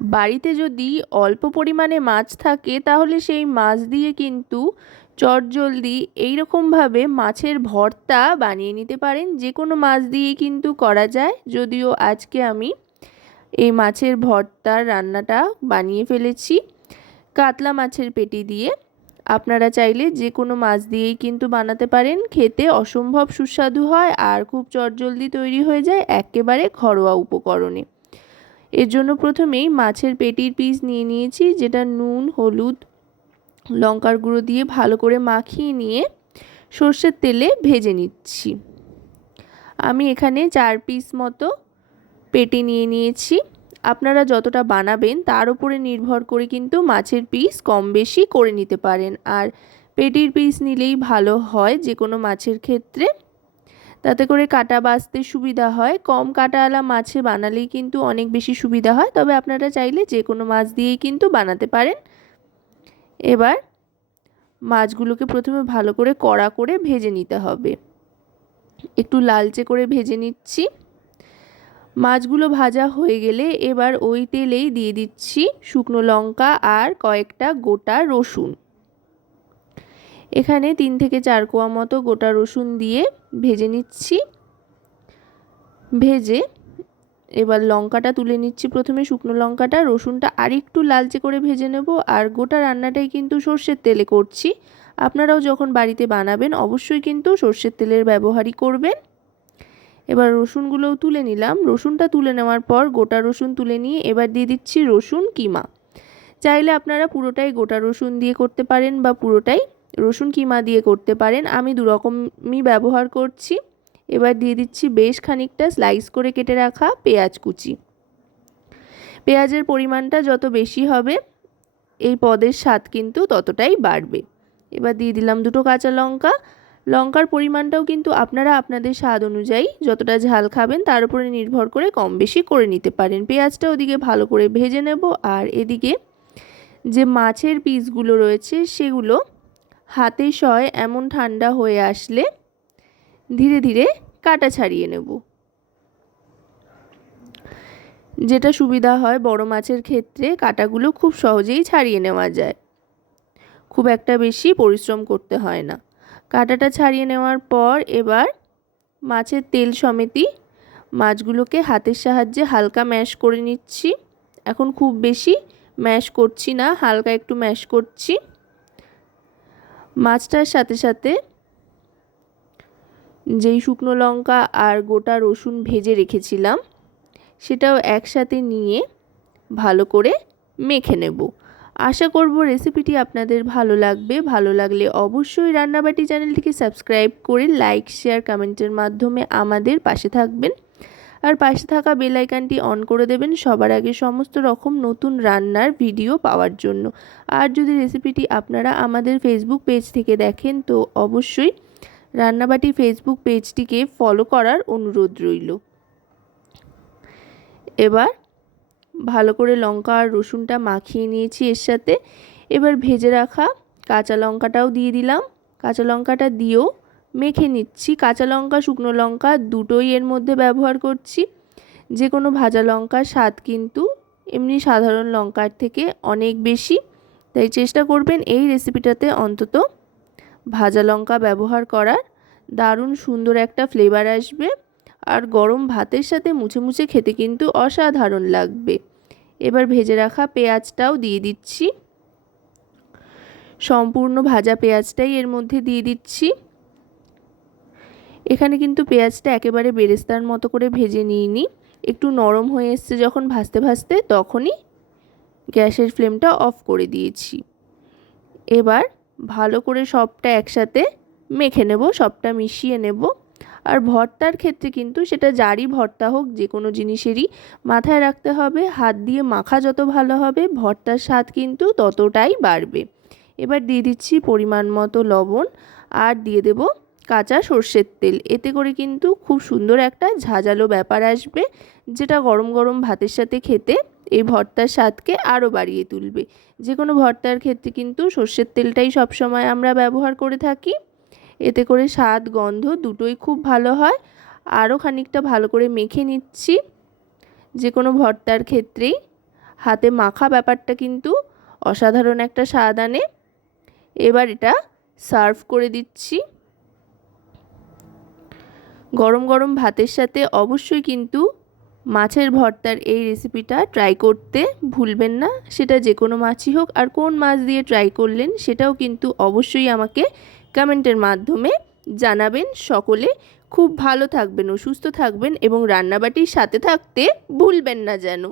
বাড়িতে যদি অল্প পরিমাণে মাছ থাকে, তাহলে সেই মাছ দিয়ে কিন্তু চটজলদি এইরকমভাবে মাছের ভর্তা বানিয়ে নিতে পারেন। যে কোনো মাছ দিয়ে কিন্তু করা যায়। যদিও আজকে আমি এই মাছের ভর্তার রান্নাটা বানিয়ে ফেলেছি কাতলা মাছের পেটি দিয়ে। আপনারা চাইলে যে কোনো মাছ দিয়েই কিন্তু বানাতে পারেন। খেতে অসম্ভব সুস্বাদু হয় আর খুব চটজলদি তৈরি হয়ে যায় একেবারে ঘরোয়া উপকরণে। এর জন্য প্রথমেই মাছের পেটির পিস নিয়ে নিয়েছি, যেটা নুন, হলুদ, লঙ্কার গুঁড়ো দিয়ে ভালো করে মাখিয়ে নিয়ে সর্ষের তেলে ভেজে নিচ্ছি। আমি এখানে চার পিস মতো পেটি নিয়ে নিয়েছি। আপনারা যতটা বানাবেন তার উপরে নির্ভর করে কিন্তু মাছের পিস কম বেশি করে নিতে পারেন। আর পেটির পিস নিলেই ভালো হয় যে কোনো মাছের ক্ষেত্রে। তাতে করে কাটা বাছতে সুবিধা হয়। কম কাটাওয়ালা মাছে বানালেই কিন্তু অনেক বেশি সুবিধা হয়। তবে আপনারা চাইলে যে কোনো মাছ দিয়েই কিন্তু বানাতে পারেন। এবার মাছগুলোকে প্রথমে ভালো করে কড়া করে ভেজে নিতে হবে। একটু লালচে করে ভেজে নিচ্ছি। মাছগুলো ভাজা হয়ে গেলে এবার ওই তেলেই দিয়ে দিচ্ছি শুকনো লঙ্কা আর কয়েকটা গোটা রসুন। এখানে তিন থেকে চার কোয়া মতো গোটা রসুন দিয়ে ভেজে নিচ্ছি। ভেজে এবার লঙ্কাটা তুলে নিচ্ছি প্রথমে, শুকনো লঙ্কাটা। রসুনটা আরেকটু লালচে করে ভেজে নেব আর গোটা রান্নাটাই কিন্তু সর্ষের তেলে করছি। আপনারাও যখন বাড়িতে বানাবেন অবশ্যই কিন্তু সর্ষের তেলের ব্যবহারই করবেন। এবার রসুনগুলোও তুলে নিলাম। রসুনটা তুলে নেওয়ার পর গোটা রসুন তুলে নিয়ে এবার দিয়ে দিচ্ছি রসুন কিমা। চাইলে আপনারা পুরোটাই গোটা রসুন দিয়ে করতে পারেন বা পুরোটাই। রসুন কিমা দিয়ে করতে পারেন। আমি দুরকমই ব্যবহার করছি। এবার দিয়ে দিচ্ছি বেশ খানিকটা স্লাইস করে কেটে রাখা পেঁয়াজ কুচি। পেঁয়াজের পরিমাণটা যত বেশি হবে, এই পদের স্বাদ কিন্তু ততটাই বাড়বে। এবার দিয়ে দিলাম দুটো কাঁচা লঙ্কা। লঙ্কার পরিমাণটাও কিন্তু আপনারা আপনাদের স্বাদ অনুযায়ী যতটা ঝাল খাবেন, তার উপরে নির্ভর করে কম বেশি করে নিতে পারেন। পেঁয়াজটা ওদিকে ভালো করে ভেজে নেব। আর এদিকে যে মাছের পিসগুলো রয়েছে, সেগুলো হাতে সয় এমন ঠান্ডা হয়ে আসলে ধীরে ধীরে কাটা ছাড়িয়ে নেব। যেটা সুবিধা হয় বড় মাছের ক্ষেত্রে কাটাগুলো খুব সহজেই ছাড়িয়ে নেওয়া যায়। খুব একটা বেশি পরিশ্রম করতে হয় না। কাটাটা ছাড়িয়ে নেওয়ার পর এবার মাছের তেল সমেতি মাছগুলোকে হাতের সাহায্যে হালকা ম্যাশ করে নিচ্ছি। এখন খুব বেশি ম্যাশ করছি না, হালকা একটু ম্যাশ করছি। মাছটার সাথে সাথে যেই শুকনো লঙ্কা আর গোটা রসুন ভেজে রেখেছিলাম, সেটাও একসাথে নিয়ে ভালো করে মেখে নেব। আশা করব রেসিপিটি আপনাদের ভালো লাগবে। ভালো লাগলে অবশ্যই রান্নাবাটি চ্যানেলটিকে সাবস্ক্রাইব করে লাইক, শেয়ার, কমেন্টের মাধ্যমে আমাদের পাশে থাকবেন। আর পাশে থাকা বেল আইকনটি অন করে দেবেন সবার আগে সমস্ত রকম নতুন রান্নার ভিডিও পাওয়ার জন্য। আর যদি রেসিপিটি আপনারা আমাদের ফেসবুক পেজ থেকে দেখেন, তো অবশ্যই রান্নাবাটি ফেসবুক পেজটিকে ফলো করার অনুরোধ রইল। এবার ভালো করে লঙ্কা আর রসুনটা মাখিয়ে নিয়েছি এর সাথে। এবার ভেজে রাখা কাঁচা লঙ্কাটাও দিয়ে দিলাম। কাঁচা লঙ্কাটা দিয়েও মেখে নিচ্ছি। কাঁচা লঙ্কা, শুকনো লঙ্কা দুটোই এর মধ্যে ব্যবহার করছি। যে কোনো ভাজা লঙ্কার স্বাদ কিন্তু এমনি সাধারণ লঙ্কার থেকে অনেক বেশি। তাই চেষ্টা করবেন এই রেসিপিটাতে অন্তত ভাজা লঙ্কা ব্যবহার করার। দারুণ সুন্দর একটা ফ্লেভার আসবে। আর গরম ভাতের সাথে মুছে মুছে খেতে কিন্তু অসাধারণ লাগবে। এবার ভেজে রাখা পেঁয়াজটাও দিয়ে দিচ্ছি। সম্পূর্ণ ভাজা পেঁয়াজটাই এর মধ্যে দিয়ে দিচ্ছি। এখানে কিন্তু পেঁয়াজটা একেবারে বেরেস্তার মতো করে ভেজে নিইনি একটু নরম হয়ে এসছে যখন ভাজতে ভাজতে, তখনই গ্যাসের ফ্লেমটা অফ করে দিয়েছি। এবার ভালো করে সবটা একসাথে মেখে নেব, সবটা মিশিয়ে নেব। আর ভর্তার ক্ষেত্রে কিন্তু সেটা জারি ভর্তা হোক, যে কোনো জিনিসেরই মাথায় রাখতে হবে। হাত দিয়ে মাখা যত ভালো হবে, ভর্তার স্বাদ কিন্তু ততটাই বাড়বে। এবার দিয়ে দিচ্ছি পরিমাণ মতো লবণ আর দিয়ে দেব কাঁচা সর্ষের তেল। এতে করে কিন্তু খুব সুন্দর একটা ঝাঁঝালো ব্যাপার আসবে, যেটা গরম গরম ভাতের সাথে খেতে এই ভর্তার স্বাদকে আরও বাড়িয়ে তুলবে। যে কোনো ভর্তার ক্ষেত্রে কিন্তু সর্ষের তেলটাই সবসময় আমরা ব্যবহার করে থাকি। এতে করে স্বাদ, গন্ধ দুটোই খুব ভালো হয়। আরও খানিকটা ভালো করে মেখে নিচ্ছি। যে কোনো ভর্তার ক্ষেত্রেই হাতে মাখা ব্যাপারটা কিন্তু অসাধারণ একটা স্বাদ আনে। এবার এটা সার্ভ করে দিচ্ছি। গরম গরম ভাতের সাথে অবশ্যই কিন্তু মাছের ভর্তার এই রেসিপিটা ট্রাই করতে ভুলবেন না। সেটা যে কোনো মাছই হোক, আর কোন মাছ দিয়ে ট্রাই করলেন সেটাও কিন্তু অবশ্যই আমাকে কমেন্টের মাধ্যমে জানাবেন। সকলে খুব ভালো থাকবেন ও সুস্থ থাকবেন এবং রান্নাবাটির সাথে থাকতে ভুলবেন না যেন।